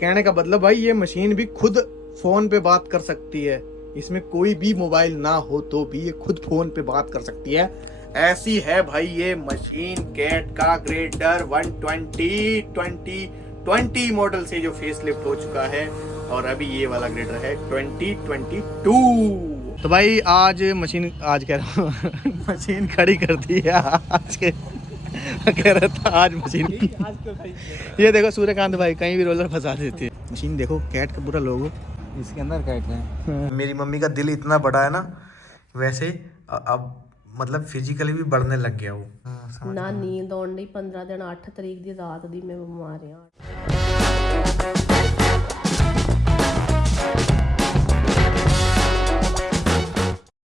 कहने का मतलब भाई ये मशीन भी खुद फोन पे बात कर सकती है। इसमें कोई भी मोबाइल ना हो तो भी ये खुद फोन पे बात कर सकती है। ऐसी है भाई ये मशीन कैट का ग्रेटर 120 मॉडल से जो फेसलिफ्ट हो चुका है और अभी ये वाला ग्रेटर है 2022। तो भाई आज कह रहा हूँ मशीन खड़ी कर दी है आज के कह रहा था आज मशीन ये देखो सूर्यकांत भाई कहीं भी रोलर फंसा देती है। मशीन देखो कैट का पूरा लोगो इसके अंदर कैट है। मेरी मम्मी का दिल इतना बड़ा है ना, वैसे अब मतलब फिजिकली भी बढ़ने लग गया वो ना नींद आउण दी 15 दिन 8 तरीक दी रात दी मैं बीमार हां।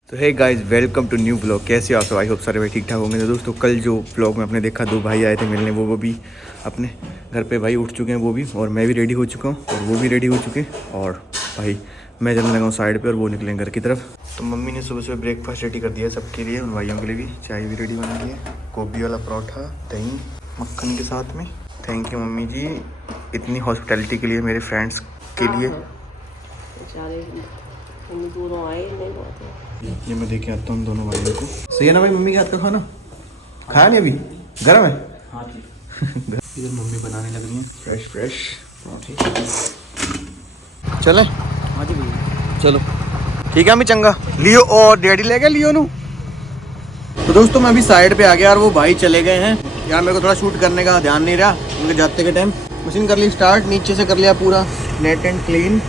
तो hey guys welcome to new blog. कैसे हो आप सब? आई होप सारे भाई ठीक ठाक होंगे। तो दोस्तों कल जो ब्लॉग में आपने देखा दो भाई आए थे मिलने, वो भी अपने घर पे भाई उठ चुके हैं वो भी, और मैं भी रेडी हो चुका हूँ और वो भी रेडी हो चुके हैं। और भाई मैं चलने लगा हूँ साइड पे और वो निकलेंगे घर की तरफ। तो मम्मी ने सुबह सुबह ब्रेकफास्ट रेडी कर दिया है सबके लिए, उन भाइयों के लिए भी चाय भी रेडी बन गई है, गोभी वाला परोठा दही मक्खन के साथ में। थैंक यू मम्मी जी इतनी हॉस्पिटैलिटी के लिए, मेरे फ्रेंड्स के लिए। ये मैं देखे आता हूँ दोनों भाइयों को। सही है ना भाई? मम्मी के हाथ का खाना खाया नहीं अभी? गर्म है? हाँ जी। इधर मम्मी बनाने लग रही हैं फ्रेश फ्रेश पराठे। चले? हाँ जी भैया चलो ठीक है। मैं चंगा लियो और डैडी ले गए लियो नू। तो दोस्तों मैं अभी साइड पे आ गया और वो भाई चले गए हैं यार। मेरे को थोड़ा शूट करने का ध्यान नहीं रहा उनके जाते के टाइम। मशीन कर ली स्टार्ट, नीचे से कर लिया पूरा नेट एंड क्लीन।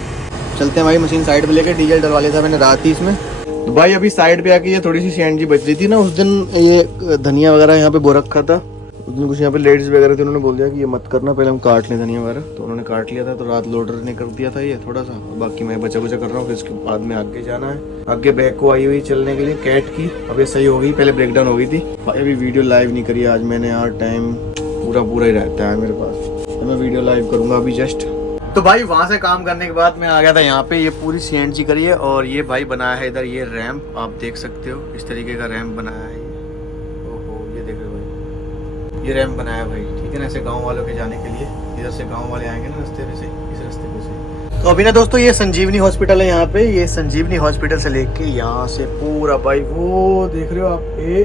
चलते हैं भाई मशीन साइड पे लेके। डीजल डलवा लिया था मैंने रात ही इसमें। तो भाई अभी साइड पे आके ये थोड़ी सी सीएनजी बच रही थी ना उस दिन, ये धनिया वगैरह यहाँ पे बो रखा था। उस दिन कुछ यहाँ पे लेडीज वगैरह थे, उन्होंने बोल दिया कि ये मत करना, पहले हम काट लें धनिया वगैरह। तो उन्होंने काट लिया था, तो रात लोडर ने कर दिया था ये थोड़ा सा। बाकी मैं बचा बचा कर रहा हूँ, फिर इसके बाद में आगे जाना है। आगे बैक को आई हुई चलने के लिए कैट की। अब ये सही हो गई, पहले ब्रेकडाउन हो गई थी। अभी वीडियो लाइव नहीं करी आज मैंने यार, टाइम पूरा ही रहता है मेरे पास, तो मैं वीडियो लाइव करूँगा अभी जस्ट। तो भाई वहाँ से काम करने के बाद मैं आ गया था यहाँ पे। ये पूरी सीएनजी करी है और ये भाई बनाया है इधर ये रैंप, आप देख सकते हो इस तरीके का रैंप बनाया है। ओहो ये देख रहे हो भाई, ये रैंप बनाया है भाई, ठीक है ना, ऐसे गांव वालों के जाने के लिए। इधर से गांव वाले आएंगे ना रास्ते पे से, इस रास्ते पे से। तो अभी ना दोस्तों ये संजीवनी हॉस्पिटल है यहाँ पे। ये संजीवनी हॉस्पिटल से लेके यहाँ से पूरा भाई वो देख रहे हो आप, ये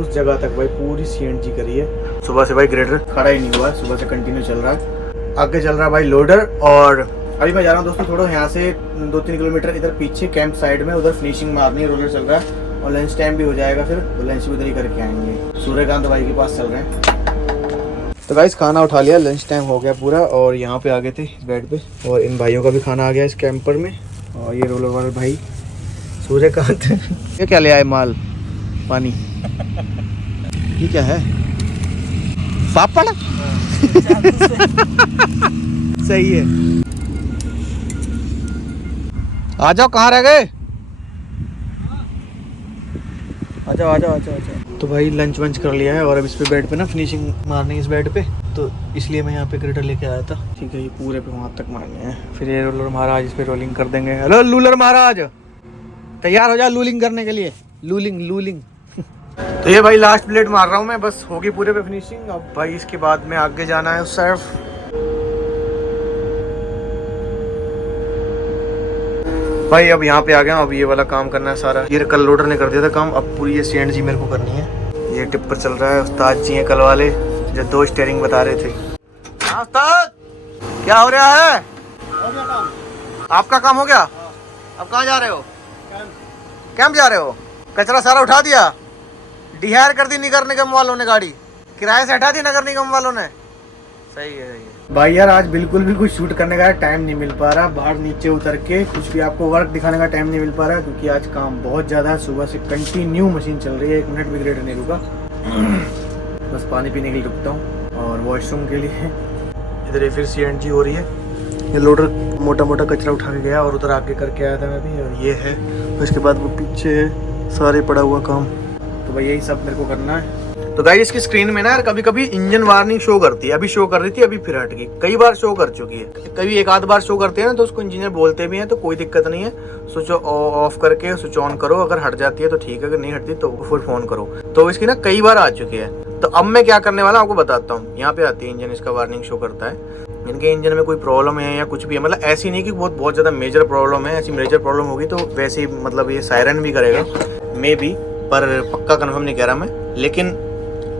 उस जगह तक भाई पूरी सीएनजी करी है। सुबह से भाई ग्रेडर खड़ा ही नहीं हुआ है, सुबह से कंटिन्यू चल रहा है। आगे चल रहा है भाई लोडर। और अभी मैं जा रहा हूँ दोस्तों थोड़ा यहाँ से 2-3 किलोमीटर इधर पीछे कैंप साइड में, उधर फिनिशिंग मारनी है, रोलर चल रहा है और लंच टाइम भी हो जाएगा, फिर तो लंच भी उधर ही करके आएंगे। सूर्यकांत भाई के पास चल रहे हैं। तो गाइस खाना उठा लिया, लंच टाइम हो गया पूरा और यहाँ पे आ गए थे बेड पे। और इन भाइयों का भी खाना आ गया इस कैंपर में। और ये रोलर वाले भाई सूर्यकांत ये क्या ले आए माल? पानी ये क्या है? पापड़ सही है। आ जाओ, कहाँ रह गए? आ जाओ। तो भाई लंच वंच कर लिया है और अब इस पे बेड पे ना फिनिशिंग मारनी है इस बेड पे, तो इसलिए मैं यहाँ पे ग्रेटर लेके आया था। ठीक है ये पूरे पे वहाँ तक मारने हैं, फिर ये रोलर महाराज इस पे रोलिंग कर देंगे। हेलो लूलर महाराज तैयार हो जा लूलिंग करने के लिए। लूलिंग तो ये भाई लास्ट प्लेट मार रहा हूँ मैं, बस होगी पूरे पे फिनिशिंग। अब भाई इसके बाद में आगे जाना है उस तरफ। भाई अब यहाँ पे आ गया, अब ये वाला काम करना है सारा। ये कल लोडर ने कर दिया था काम, अब पूरी ये सीएनजी मेरे को करनी है। ये टिप्पर चल रहा है, उस्ताद जी हैं कल वाले जो 2 स्टीयरिंग बता रहे थे। हाँ उस्ताद क्या हो रहा है? हो गया काम। आपका काम हो गया? अब कहाँ जा रहे हो? कैंप जा रहे हो? कचरा सारा उठा दिया? डिहायर कर दी नगर निगम वालों ने, गाड़ी किराए से हटा दी नगर निगम वालों ने। सही है भाई यार, आज बिल्कुल भी कुछ शूट करने का टाइम नहीं मिल पा रहा। बाहर नीचे उतर के कुछ भी आपको वर्क दिखाने का टाइम नहीं मिल पा रहा, क्योंकि आज काम बहुत ज़्यादा है। सुबह से कंटिन्यू मशीन चल रही है, 1 मिनट भी ग्रेडर नहीं रुका। बस पानी पीने के लिए रुकता हूँ और वॉशरूम के लिए। इधर ये फिर सीएनजी हो रही है। ये लोडर मोटा मोटा कचरा उठा के गया और उधर आगे करके आया था मैं भी। और ये है, उसके बाद वो पीछे सारे पड़ा हुआ काम। तो भाई यही सब मेरे को करना है। तो गाइस इसकी स्क्रीन में ना यार कभी कभी इंजन वार्निंग शो करती है। अभी शो कर रही थी, अभी फिर हट गई। कई बार शो कर चुकी है, कभी एक आध बार शो करते हैं ना, तो उसको इंजीनियर बोलते भी हैं, तो कोई दिक्कत नहीं है। स्विच ऑफ करके स्विच ऑन करो, अगर हट जाती है तो ठीक है, अगर नहीं हटती तो फिर फोन करो। तो इसकी ना कई बार आ चुकी है। तो अब मैं क्या करने वाला आपको बताता हूँ। यहाँ पे आती है इंजन, इसका वार्निंग शो करता है। जिनके इंजन में कोई प्रॉब्लम है या कुछ भी है, मतलब ऐसी नहीं कि बहुत ज़्यादा मेजर प्रॉब्लम है, ऐसी मेजर प्रॉब्लम होगी तो वैसे ही मतलब ये सायरन भी करेगा मे बी, पर पक्का कन्फर्म नहीं कह रहा मैं। लेकिन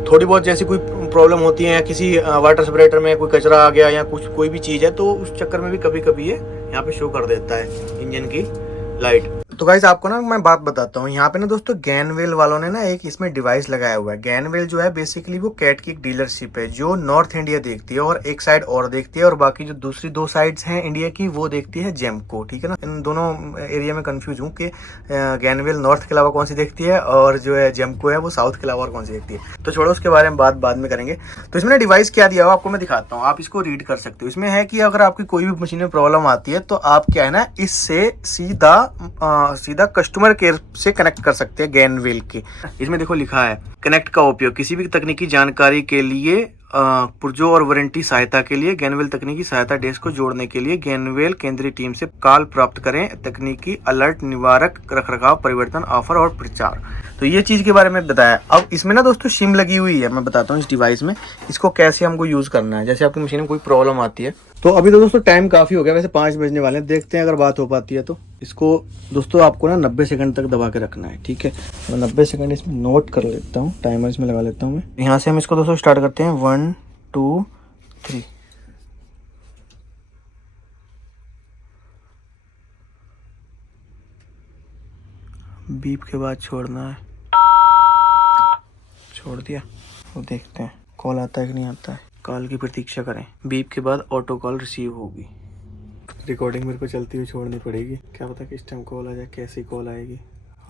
थोड़ी बहुत जैसी कोई प्रॉब्लम होती है या किसी वाटर सेपरेटर में कोई कचरा आ गया या कुछ कोई भी चीज़ है तो उस चक्कर में भी कभी कभी ये यहाँ पे शो कर देता है इंजन की लाइट। तो गाइस आपको ना मैं बात बताता हूँ, यहाँ पे ना दोस्तों गैनवेल वालों ने ना एक इसमें डिवाइस लगाया हुआ है। गैनवेल जो है बेसिकली वो कैट की एक डीलरशिप है जो नॉर्थ इंडिया देखती है और एक साइड और देखती है, और बाकी जो दूसरी 2 साइड्स हैं इंडिया की वो देखती है जेमको, ठीक है ना। इन दोनों एरिया में कंफ्यूज हूँ कि गैनवेल नॉर्थ के अलावा कौन सी देखती है और जो है जेमको है वो साउथ के अलावा और कौन सी देखती है, तो छोड़ो उसके बारे में बात बाद में करेंगे। तो इसमें डिवाइस क्या दिया हुआ आपको मैं दिखाता हूँ, आप इसको रीड कर सकते हो। इसमें है कि अगर आपकी कोई भी मशीन में प्रॉब्लम आती है तो आप क्या है ना इससे सीधा कस्टमर केयर से कनेक्ट कर सकते हैं गैनवेल के। इसमें देखो लिखा है कनेक्ट का उपयोग किसी भी तकनीकी जानकारी के लिए, पुर्जों और वारंटी सहायता के लिए, गैनवेल तकनीकी सहायता डेस्क को जोड़ने के लिए गैनवेल केंद्रीय टीम से कॉल प्राप्त करें, तकनीकी अलर्ट, निवारक, रखरखाव, परिवर्तन, ऑफर और प्रचार। तो ये चीज के बारे में बताया। अब इसमें ना दोस्तों सिम लगी हुई है, मैं बताता हूँ इस डिवाइस में इसको कैसे हमको यूज करना है। जैसे आपकी मशीन में कोई प्रॉब्लम आती है तो अभी तो दोस्तों टाइम काफी हो गया, वैसे 5 बजने वाले हैं, देखते हैं अगर बात हो पाती है तो। इसको दोस्तों आपको ना 90 सेकंड तक दबा के रखना है, ठीक है। मैं 90 सेकंड इसमें नोट कर लेता हूँ, टाइमर इसमें लगा लेता हूँ मैं। यहाँ से हम इसको दोस्तों स्टार्ट करते हैं 1 2 3। बीप के बाद छोड़ना है, छोड़ दिया। वो देखते हैं कॉल आता है कि नहीं आता है, कॉल की प्रतीक्षा करें। बीप के बाद ऑटो कॉल रिसीव होगी। रिकॉर्डिंग मेरे को चलती हुई छोड़नी पड़ेगी, क्या पता किस टाइम कॉल आ जाए, कैसी कॉल आएगी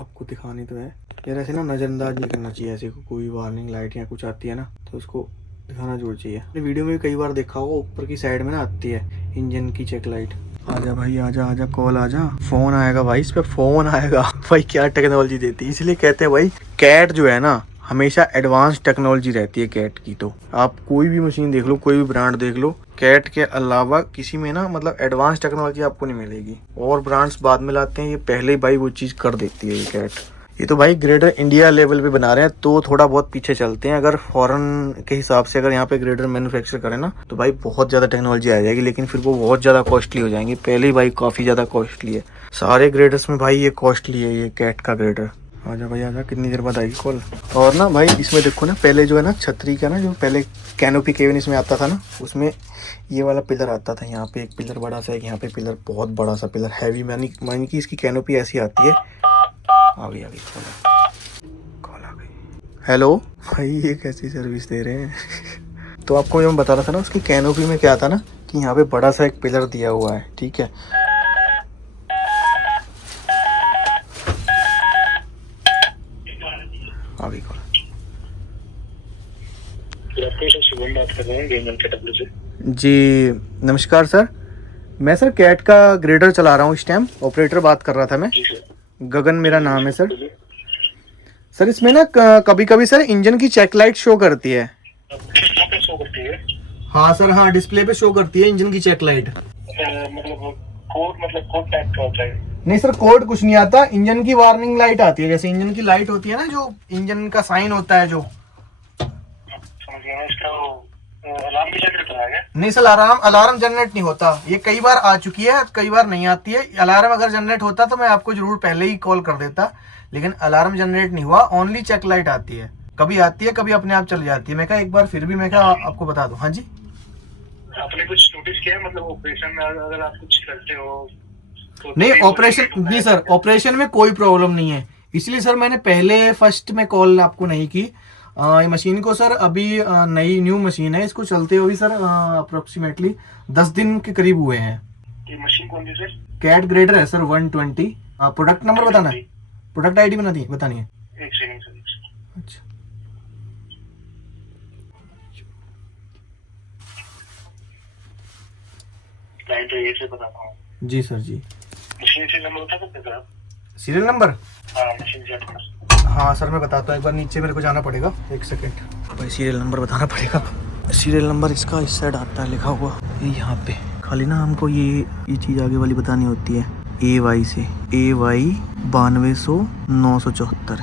आपको दिखानी तो है यार। ऐसे ना नज़रअंदाज नहीं करना चाहिए, ऐसे कोई वार्निंग लाइट या कुछ आती है ना तो उसको दिखाना जरूर चाहिए। वीडियो में भी कई बार देखा होगा ऊपर की साइड में ना आती है इंजन की चेक लाइट। आजा भाई आजा आजा, कॉल आजा, फोन आएगा भाई, इस पे फोन आएगा भाई। क्या टेक्नोलॉजी देती है, इसलिए कहते हैं भाई कैट जो है ना हमेशा एडवांस टेक्नोलॉजी रहती है कैट की। तो आप कोई भी मशीन देख लो, कोई भी ब्रांड देख लो, कैट के अलावा किसी में ना मतलब एडवांस टेक्नोलॉजी आपको नहीं मिलेगी। और ब्रांड्स बाद में लाते हैं, ये पहले ही भाई वो चीज़ कर देती है ये कैट। ये तो भाई ग्रेडर इंडिया लेवल पे बना रहे हैं तो थोड़ा बहुत पीछे चलते हैं। अगर फॉरेन के हिसाब से अगर यहाँ पे ग्रेडर मैन्युफैक्चर करें ना तो भाई बहुत ज़्यादा टेक्नोलॉजी आ जाएगी, लेकिन फिर वो बहुत ज़्यादा कॉस्टली हो जाएंगी। पहले ही भाई काफ़ी ज़्यादा कॉस्टली है, सारे ग्रेडर्स में भाई ये कॉस्टली है ये कैट का ग्रेडर। आजा भाई आजा, कितनी देर बाद आएगी कॉल। और ना भाई इसमें देखो ना पहले जो है ना छतरी का ना जो पहले कैनोपी केबिन इसमें आता था ना, उसमें ये वाला पिलर आता था। यहाँ पे एक पिलर बड़ा सा, एक यहाँ पे पिलर बहुत बड़ा सा पिलर हैवी, मानी कि इसकी कैनोपी ऐसी आती है। आ गई कॉल आ गई। हेलो भाई, ये कैसी सर्विस दे रहे हैं तो आपको जो मैं बता रहा था ना उसकी कैनोपी में क्या था ना कि यहाँ पे बड़ा सा एक पिलर दिया हुआ है, ठीक है। आ गई कॉल। जी नमस्कार सर, मैं सर कैट का ग्रेडर चला रहा हूँ इस टाइम, ऑपरेटर बात कर रहा था मैं। गगन मेरा नाम है सर। सर इसमें ना कभी कभी सर इंजन की चेक लाइट शो करती है। हाँ सर, हाँ डिस्प्ले पे शो करती है इंजन की चेक लाइट। कोड टाइप का होता है? नहीं सर, कोड कुछ नहीं आता, इंजन की वार्निंग लाइट आती है। जैसे इंजन की लाइट होती है ना, जो इंजन का साइन होता है जो। नहीं सर, अलार्म जनरेट नहीं होता। ये कई बार आ चुकी है, कई बार नहीं आती है। अलार्म अगर जनरेट होता तो मैं आपको जरूर पहले ही कॉल कर देता, लेकिन अलार्म जनरेट नहीं हुआ, ओनली चेक लाइट आती है। कभी आती है, कभी अपने आप चली जाती है। मैं कहा एक बार फिर भी मैं कहा आपको बता दूं। हाँ जी, आपने कुछ नोटिस किया है मतलब ऑपरेशन में अगर आप कुछ करते हो तो? नहीं ऑपरेशन नहीं सर, ऑपरेशन में कोई प्रॉब्लम नहीं है, इसलिए सर मैंने पहले फर्स्ट में कॉल आपको नहीं की। ये मशीन को सर अभी नई न्यू मशीन है, इसको चलते हुए सर अप्रोक्सीमेटली 10 दिन के करीब हुए हैं। ये मशीन कौन सी सर? कैट ग्रेडर है सर 120। प्रोडक्ट नंबर बताना है, प्रोडक्ट आईडी बतानी है। एक सेकंड सर। अच्छा लाइट ये से बताता हूँ। जी सर जी। मशीन से नंबर बता सकते हैं आप? Serial number? हाँ मशीन से। हाँ सर मैं बताता हूँ, एक बार नीचे मेरे को जाना पड़ेगा, एक सेकंड भाई। सीरियल नंबर बताना पड़ेगा। सीरियल नंबर इसका इस साइड आता है लिखा हुआ, ये यहाँ पे। खाली ना हमको ये चीज़ आगे वाली बतानी होती है। AY से AY 9200 974।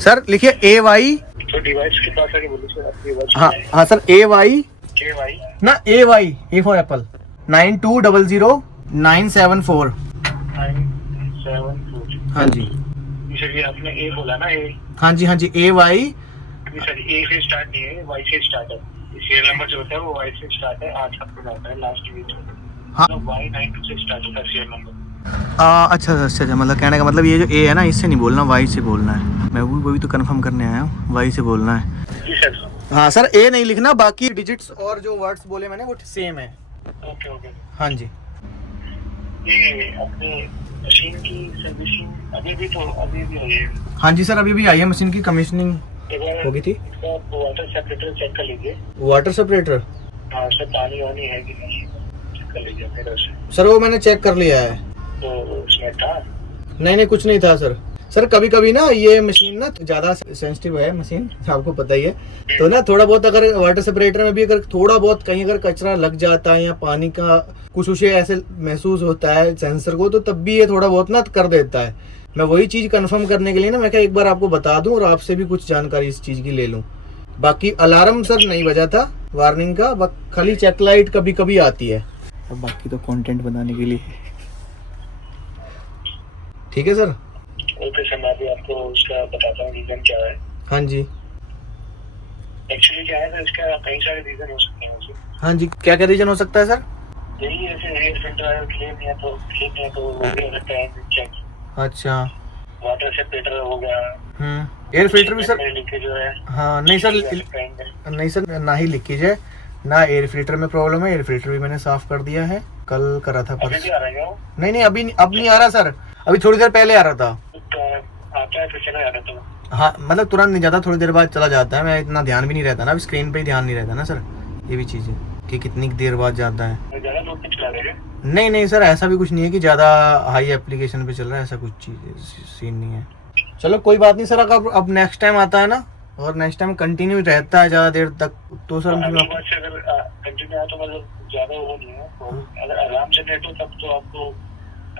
सर लिखिए AY। तो डिवाइस के पास आके बोलिए सर, आपकी आवाज। हाँ हाँ सर, AY KY ना AY, A फॉर एप्पल, 92000974। 974। हाँ जी सर ये आपने A बोला ना, A? हाँ जी हाँ जी, AY। सर A से स्टार्ट नहीं है, Y से स्टार्ट है। सीरियल नंबर जो होता है वो Y से स्टार्ट है, 8 आपको आता है लास्ट डिजिट। हाँ। Y92 से स्टार्ट होता है सीरियल नंबर। अच्छा अच्छा, मतलब कहने का मतलब ये जो A है ना, इससे नहीं बोलना, Y से बोलना है। मैं वही तो कंफर्म करने आया हूँ, Y से बोलना है। जी सर। हाँ सर, A नहीं लिखना, बाकी डिजिट्स और जो वर्ड्स बोले मैंने वो सेम है। Okay okay. हाँ जी। ये अपने मशीन की सर्विसिंग अभी भी हुई है? हाँ जी सर, अभी भी आई है मशीन की कमीशनिंग हो गई थी। इसका वाटर सेपरेटर चेक कर लीजिए। Water separator? हाँ, उसमें पानी वानी है कि नहीं चेक कर लीजिए मेरे से। सर वो मैंने चेक कर लिया है। तो उसमें था? नहीं कुछ नहीं था सर। सर कभी कभी ना ये मशीन ना ज़्यादा सेंसिटिव है मशीन, आपको पता ही है। तो ना थोड़ा बहुत अगर वाटर सेपरेटर में भी अगर थोड़ा बहुत कहीं अगर कचरा लग जाता है या पानी का कुछ उसे ऐसे महसूस होता है सेंसर को, तो तब भी ये थोड़ा बहुत ना कर देता है। मैं वही चीज़ कंफर्म करने के लिए ना मैं क्या एक बार आपको बता दूं और आपसे भी कुछ जानकारी इस चीज़ की ले लूं। बाकी अलार्म सर नहीं बजा था वार्निंग का, खाली चेक लाइट कभी कभी आती है। अब बाकी तो कंटेंट बनाने के लिए ठीक है सर। ओके सर, मैं भी आपको उसका बताता हूँ रीजन क्या है। हाँ जी। एक्चुअली क्या है ना, इसका कई सारे रीजन हो सकते हैं। हाँ जी, क्या रीजन हो सकता है सर? यही ऐसे एयर फिल्टर क्लीन है तो वो भी हो सकता है चेक। अच्छा। वाटर सेपरेटर हो गया। एयर फिल्टर भी सर? लीकेज जो है। हाँ नहीं सर, नहीं सर, ना ही लीकेज है ना एयर फिल्टर में प्रॉब्लम है। एयर फिल्टर भी मैंने साफ कर दिया है, कल करा था। अभी भी आ रहा है वो? नहीं अब नहीं आ रहा सर, अभी थोड़ी देर पहले आ रहा था। आता है फिर चला जाता तो? हाँ मतलब तुरंत नहीं जाता, थोड़ी देर बाद चला जाता है। मैं इतना ध्यान भी नहीं रहता ना, अभी स्क्रीन पे ही ध्यान नहीं रहता ना सर, ये भी चीज़ है कि कितनी देर बाद जाता है। ज़्यादा लोग कुछ चला देगा? नहीं सर, ऐसा भी कुछ नहीं है कि ज़्यादा हाई एप्लीकेशन पे चल रहा है, ऐसा कुछ चीज़ सीन नहीं है। चलो कोई बात नहीं सर, अगर अब नेक्स्ट टाइम आता है ना और नेक्स्ट टाइम कंटिन्यू रहता है ज़्यादा देर तक तो सर अगर कंटिन्यू आया तो मतलब ज़्यादा वो नहीं है। तो अगर आराम से नेट हो तब तो आपको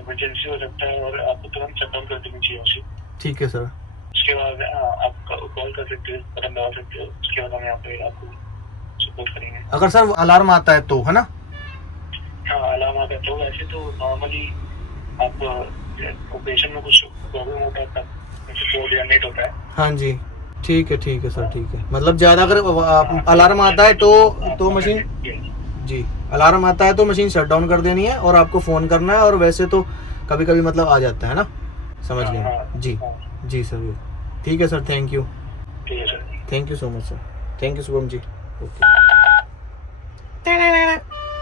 इमरजेंसी हो सकता है और आपको तुरंत शट डाउन कर देनी चाहिए उसे। ठीक है सर। उसके बाद आप कॉल कर सकते हो, बटन दबा सकते हो, उसके बाद हमें आपको सपोर्ट करेंगे। अगर सर अलार्म आता है तो, है ना? हाँ, अलार्म आता है तो वैसे तो नॉर्मली आप ऑपरेशन में कुछ प्रॉब्लम होता है तब कोड या नेट होता है। हाँ जी, ठीक है सर, ठीक है। मतलब ज़्यादा अगर अलार्म आता है तो मशीन जी, अलार्म आता है तो मशीन शट डाउन कर देनी है और आपको फ़ोन करना है। और वैसे तो कभी कभी मतलब आ जाता है ना, समझ गए जी। जी सर, ठीक है सर, थैंक यू। ठीक है sir, thank you so much sir, thank you Shubham ji. Okay,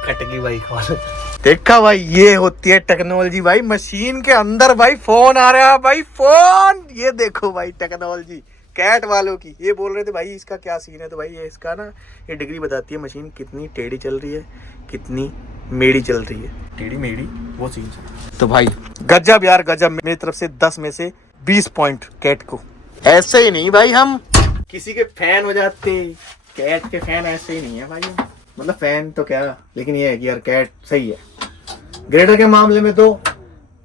cut गई भाई कॉल। देखा भाई, ये होती है टेक्नोलॉजी भाई। मशीन के अंदर भाई फोन आ रहा है भाई, फोन। ये देखो भाई टेक्नोलॉजी कैट वालों की। ये बोल रहे थे भाई इसका क्या सीन है, तो भाई ये इसका ना ये डिग्री बताती है मशीन कितनी टेढ़ी चल रही है, कितनी मेढ़ी चल रही है। टेढ़ी मेढ़ी वो सीन है। तो भाई गजब यार गजब, मेरी तरफ से 10 में से 20 पॉइंट कैट को। ऐसे ही नहीं भाई हम किसी के फैन हो जाते, कैट के फैन ऐसे ही नहीं है भाई। मतलब फैन तो क्या, लेकिन ये है कि यार कैट सही है। ग्रेडर के मामले में तो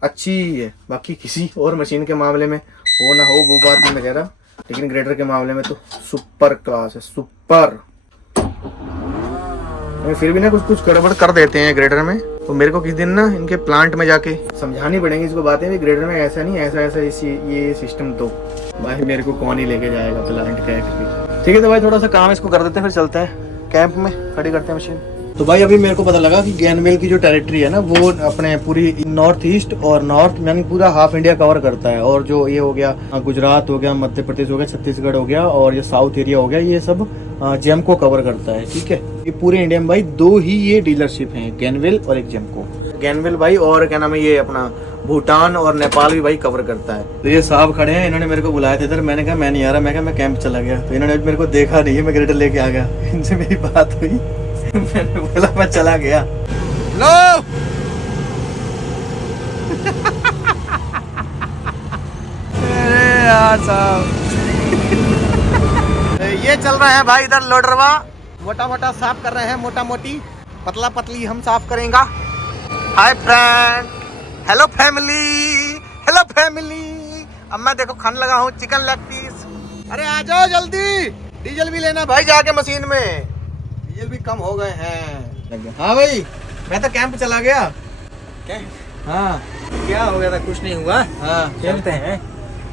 अच्छी ही है, बाकी किसी और मशीन के मामले में हो ना हो वो बात नहीं मैं कह रहा, लेकिन ग्रेडर के मामले में तो सुपर क्लास है, सुपर। फिर भी ना कुछ गड़बड़ कर देते हैं ग्रेडर में, तो मेरे को किसी दिन ना इनके प्लांट में जाके समझानी पड़ेंगी इसको बातें भी। ग्रेडर में ऐसा नहीं, ऐसा ये सिस्टम तो भाई मेरे को कौन ही लेके जाएगा प्लांट कैट की। ठीक है तो भाई थोड़ा सा काम इसको कर देते हैं, फिर चलते हैं कैंप में, खड़ी करते हैं मशीन। तो भाई अभी मेरे को पता लगा कि गैनवेल की जो टेरिटरी है ना वो अपने पूरी नॉर्थ ईस्ट और नॉर्थ यानी पूरा हाफ इंडिया कवर करता है। और जो ये हो गया गुजरात हो गया, मध्य प्रदेश हो गया, छत्तीसगढ़ हो गया और ये साउथ एरिया हो गया, ये सब जेमको कवर करता है। ठीक है, ये पूरे इंडिया में भाई 2 ही ये डीलरशिप हैं, गैनवेल और एक जेमको। गैनवेल भाई और क्या नाम है ये अपना भूटान और नेपाल भी भाई कवर करता है। तो ये साहब खड़े हैं, इन्होंने मेरे को बुलाया था इधर, मैंने कहा मैं नहीं आ रहा, मैं कहा मैं कैंप चला गया। तो इन्होंने मेरे को देखा नहीं है, मैं ग्रेडर लेके आ गया, इनसे मेरी बात हुई, मैंने बोला मैं चला गया। लो अरे यार साहब ये चल रहा है भाई इधर लोडरवा, मोटा मोटा साफ कर रहे हैं, मोटा मोटी पतला पतली हम साफ करेंगे। Hi friend, hello family, hello family. अब मैं देखो खाने लगा हूँ चिकन लेग पीस। अरे आ जाओ जल्दी, डीजल भी लेना भाई जाके मशीन में, तेल भी कम हो गए हैं। हाँ भाई मैं तो कैंप चला गया। हाँ क्या हो गया था? कुछ नहीं हुआ। हाँ चलते हैं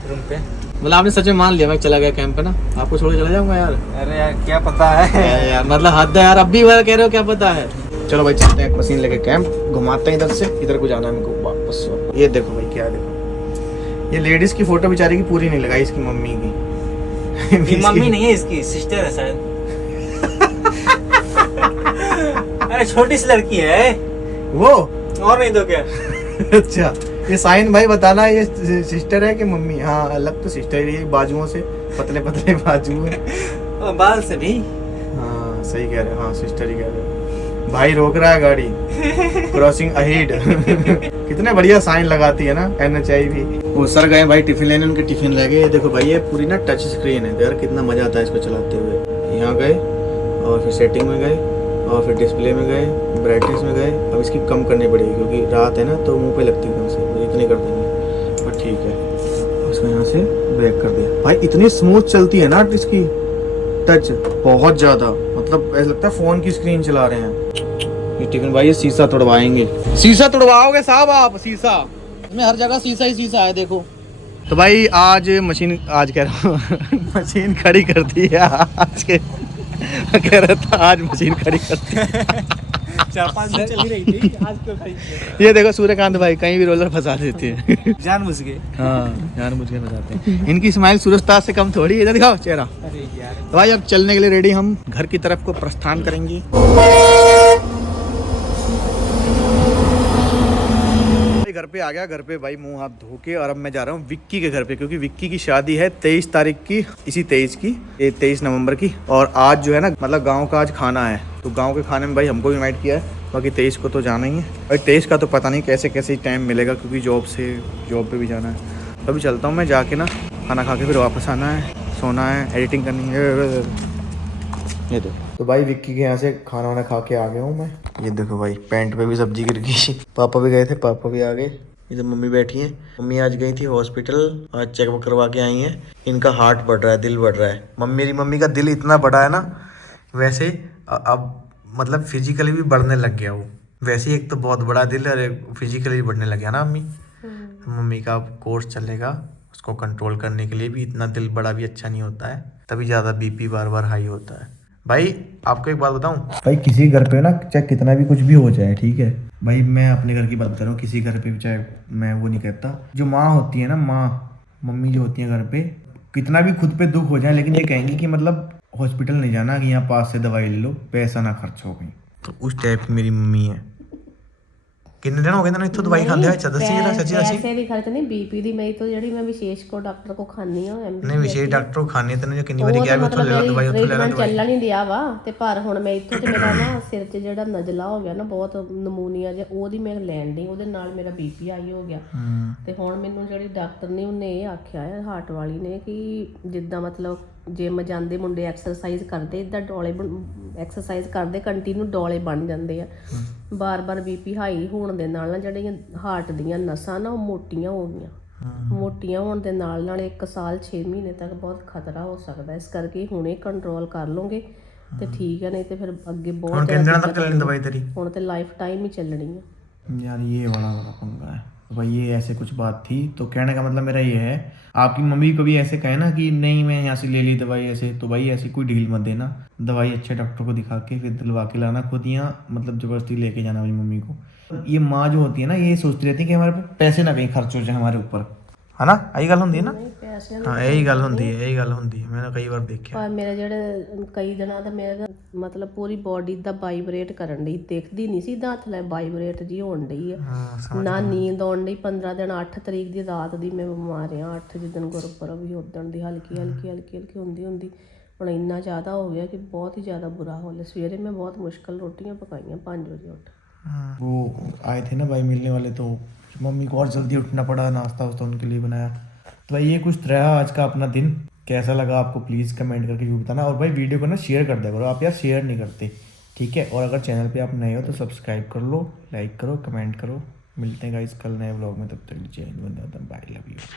रूम पे। मतलब आपने सच में मान लिया मैं चला गया कैंप पे ना? आपको छोड़ के चला जाऊंगा यार? अरे यार क्या पता है यार मतलब हद है यार, अब भी बार कह रहे हो क्या पता है। चलो भाई चलते हैं मशीन लेके कैंप, घुमाते हैं इधर से, इधर को जाना है हमको वापस। ये देखो भाई क्या देखो, ये लेडीज की फोटो बेचारी की पूरी नहीं लगाई, इसकी मम्मी की। ये मम्मी नहीं है, इसकी सिस्टर है शायद। अरे छोटी सी लड़की है वो, और नहीं तो क्या। अच्छा ये साइन भाई बताना ये सिस्टर है कि मम्मी? हाँ अलग तो सिस्टर ही है, बाजुओं से पतले पतले बाजू है और बाल से भी। हाँ सही कह रहे हो, हाँ सिस्टर ही कह रहे हो। भाई रोक रहा है गाड़ी, क्रॉसिंग अहेड। कितने बढ़िया साइन लगाती है ना NHI भी। वो सर गए भाई टिफिन लेने, उनके टिफिन ले गए। देखो भाई ये पूरी ना टच स्क्रीन है यार, कितना मजा आता है इसको चलाते हुए। यहाँ गए और फिर सेटिंग में गए और फिर डिस्प्ले में गए, ब्राइटनेस में गए। अब इसकी कम करनी पड़ेगी क्योंकि रात है ना तो मुंह पे लगती है से, तो इतनी कर देंगे पर ठीक है। उसको यहाँ से ब्रेक कर दिया भाई, इतनी स्मूथ चलती है ना इसकी टच, बहुत ज्यादा। मतलब ऐसा लगता है फोन की स्क्रीन चला रहे हैं। ये टिफिन भाई ये शीशा तोड़वाएंगे। शीशा तोड़वाओगे साहब आप? शीशा इसमें हर जगह शीशा ही शीशा है देखो। तो भाई आज मशीन, आज कह रहा हूँ मशीन खड़ी कर दी है आज के। कह रहा था आज मशीन खड़ी कर दी। 4-5 दिन चली रही थी, आज क्यों खड़ी? ये देखो सूर्यकांत भाई कहीं भी रोलर फंसा देते हैं। जानबूझ के। हाँ जानबूझ के फंसाते हैं। इनकी स्माइल सूरजताज से कम थोड़ी है। इधर दिखाओ चेहरा। अरे यार तो भाई अब चलने के लिए रेडी, हम घर की तरफ को प्रस्थान करेंगे। घर पे आ गया, घर पे भाई मुंह हाथ धो के, और अब मैं जा रहा हूँ विक्की के घर पे, क्योंकि विक्की की शादी है 23 तारीख की, इसी 23 की, ये 23 नवंबर की। और आज जो है ना मतलब गांव का आज खाना है, तो गांव के खाने में भाई हमको भी इनवाइट किया है। बाकी 23 को तो जाना ही है भाई। 23 का तो पता नहीं कैसे कैसे टाइम मिलेगा, क्योंकि जॉब पे भी जाना है। अभी चलता हूँ मैं, जाके ना खाना खा के फिर वापस आना है, सोना है, एडिटिंग करनी है। ये देखो तो भाई विक्की के यहाँ से खाना वाना खा के आ गया हूँ मैं। ये देखो भाई पैंट पे भी सब्जी गिर गई। पापा भी गए थे, पापा भी आ गए। इधर मम्मी बैठी है। मम्मी आज गई थी हॉस्पिटल, आज चेकअप करवा के आई हैं। इनका हार्ट बढ़ रहा है, दिल बढ़ रहा है। मेरी मम्मी का दिल इतना बड़ा है ना, वैसे अब मतलब फिजिकली भी बढ़ने लग गया वो। वैसे एक तो बहुत बड़ा दिल है, फिजिकली भी बढ़ने लग गया ना मम्मी। मम्मी का कोर्स चलेगा, उसको कंट्रोल करने के लिए भी। इतना दिल बड़ा भी अच्छा नहीं होता है, तभी ज़्यादा BP बार बार हाई होता है। भाई आपको एक बात बताऊं भाई, किसी घर पे ना चाहे कितना भी कुछ भी हो जाए, ठीक है भाई, मैं अपने घर की बात कर रहा हूँ, किसी घर पे भी चाहे मैं वो नहीं कहता, जो माँ होती है ना, मम्मी जो होती है घर पे, कितना भी खुद पे दुख हो जाए लेकिन ये कहेंगी कि मतलब हॉस्पिटल नहीं जाना, कि यहाँ पास से दवाई ले लो, पैसा ना खर्च हो गई। तो उस टाइप की मेरी मम्मी है। कितने दिन हो गए ना, इतो दवाई खाते हैं पैसे नहीं खर्च नहीं, BP दी मैं तो जड़ी मैं विशेष को डॉक्टर को खानी हूं। नहीं विशेष डॉक्टर को खानी ਤੇ ਕਿੰਨੀ ਵਾਰੀ ਗਿਆ ਵੀ ਉੱਥੋਂ ਲੈ ਲਾ ਦਵਾਈ, ਉੱਥੋਂ ਲੈ ਲਾ ਦਵਾਈ। ਚੱਲਣ ਨਹੀਂ ਦਿਆ ਵਾ ਤੇ ਪਰ ਹੁਣ ਮੈਂ ਇੱਥੋਂ ਤੇ ਮੇਰਾ ਨਾ ਸਿਰ 'ਚ ਜਿਹੜਾ ਨਜ਼ਲਾ ਹੋ ਗਿਆ ਨਾ, ਬਹੁਤ ਨਮੂਨੀਆ ਜਿਹਾ, ਉਹਦੀ ਮੈਂ ਲੈਣ ਦੀ, ਉਹਦੇ ਨਾਲ ਮੇਰਾ BP ਹਾਈ ਹੋ ਗਿਆ। ਤੇ ਹੁਣ ਮੈਨੂੰ ਜਿਹੜੀ ਡਾਕਟਰ ਨੇ ਉਹਨੇ ਇਹ ਆਖਿਆ ਹੈ, ਹਾਰਟ ਵਾਲੀ ਨੇ, ਕਿ ਜਿੱਦਾਂ ਮਤਲਬ ਜਿਮ ਜਾਂਦੇ ਮੁੰਡੇ ਐਕਸਰਸਾਈਜ਼ ਕਰਦੇ, ਇਦਾਂ ਡੋਲੇ ਐਕਸਰਸਾਈਜ਼ ਕਰਦੇ ਕੰਟੀਨਿਊ ਡੋਲੇ ਬਣ ਜਾਂਦੇ ਆ। ਬਾਰ-ਬਾਰ BP ਹਾਈ ਹੋਣ ਦੇ ਨਾਲ ਨਾ ਜਿਹੜੀਆਂ ਹਾਰਟ ਦੀਆਂ ਨਸਾਂ ਨਾ ਉਹ ਮੋਟੀਆਂ ਹੋ ਗਈਆਂ। ਮੋਟੀਆਂ ਹੋਣ ਦੇ ਨਾਲ 1 ਸਾਲ 6 ਮਹੀਨੇ ਤੱਕ ਬਹੁਤ ਖਤਰਾ ਹੋ ਸਕਦਾ। ਇਸ ਕਰਕੇ ਹੁਣੇ ਕੰਟਰੋਲ ਕਰ ਲਓਗੇ ਤੇ ਠੀਕ ਹੈ, ਨਹੀਂ ਤੇ ਫਿਰ ਅੱਗੇ ਬਹੁਤ ਹੁਣ ਤੇ ਲਾਈਫ ਟਾਈਮ ਹੀ ਚੱਲਣੀ ਹੈ यार। ये बड़ा पंगा है भाई। ये ऐसे कुछ बात थी, तो कहने का मतलब मेरा ये है, आपकी मम्मी को भी ऐसे कहे ना कि नहीं मैं यहाँ से ले ली दवाई ऐसे, तो भाई ऐसी कोई ढील मत देना। दवाई अच्छे डॉक्टर को दिखा के फिर दिलवा के लाना, खुद यहाँ मतलब जबरदस्ती लेके जाना भाई मम्मी को। ये माँ जो होती है ना, ये सोचती रहती है कि हमारे पैसे ना कहीं खर्च हो जाए हमारे ऊपर, है ना? यही गल होंदी है ना? हाँ यही गल होंदी है, यही गल होंदी है। मैंने कई बार देखा। ਪਰ ਮੇਰੇ ਜਿਹੜੇ ਕਈ ਦਿਨਾਂ ਦਾ ਮੇਰਾ ਮਤਲਬ ਪੂਰੀ ਬਾਡੀ ਦਾ ਵਾਈਬ੍ਰੇਟ ਕਰਨ ਦੀ ਦੇਖਦੀ ਨਹੀਂ ਸੀ, ਦਾ ਹੱਥ ਲੈ ਵਾਈਬ੍ਰੇਟ ਜੀ ਹੋਣ ਡਈ ਆ ਨਾ, ਨੀਂਦ ਆਉਣ ਡਈ। 15 ਦਿਨ 8 ਤਰੀਕ ਦੀ ਰਾਤ ਦੀ ਮੈਂ ਬਿਮਾਰ ਆ। 8 ਜਿੱਦਣ ਗੁਰਪੁਰਬ ਵੀ ਉਦਣ ਦੀ ਹਲਕੀ ਹੁੰਦੀ ਹੁਣ ਇੰਨਾ ਜ਼ਿਆਦਾ ਹੋ ਗਿਆ ਕਿ ਬਹੁਤ ਹੀ ਜ਼ਿਆਦਾ ਬੁਰਾ ਹਾਲ ਹੈ। ਸਵੇਰੇ ਮੈਂ ਬਹੁਤ ਮੁਸ਼ਕਲ ਰੋਟੀਆਂ ਪਕਾਈਆਂ 5 ਵਜੇ ਉੱਠ। वो आए थे ना भाई मिलने वाले, तो मम्मी को और जल्दी उठना पड़ा, नाश्ता वास्ता उनके लिए बनाया। तो भाई ये कुछ रहा आज का अपना दिन। कैसा लगा आपको प्लीज़ कमेंट करके जरूर बताना, और भाई वीडियो को ना शेयर कर दिया करो, आप यार शेयर नहीं करते, ठीक है? और अगर चैनल पे आप नए हो तो सब्सक्राइब कर लो, लाइक करो, कमेंट करो। मिलते हैं गाइस कल नए व्लॉग में, तब तक जय Hind, Vande Mataram, bye, love you.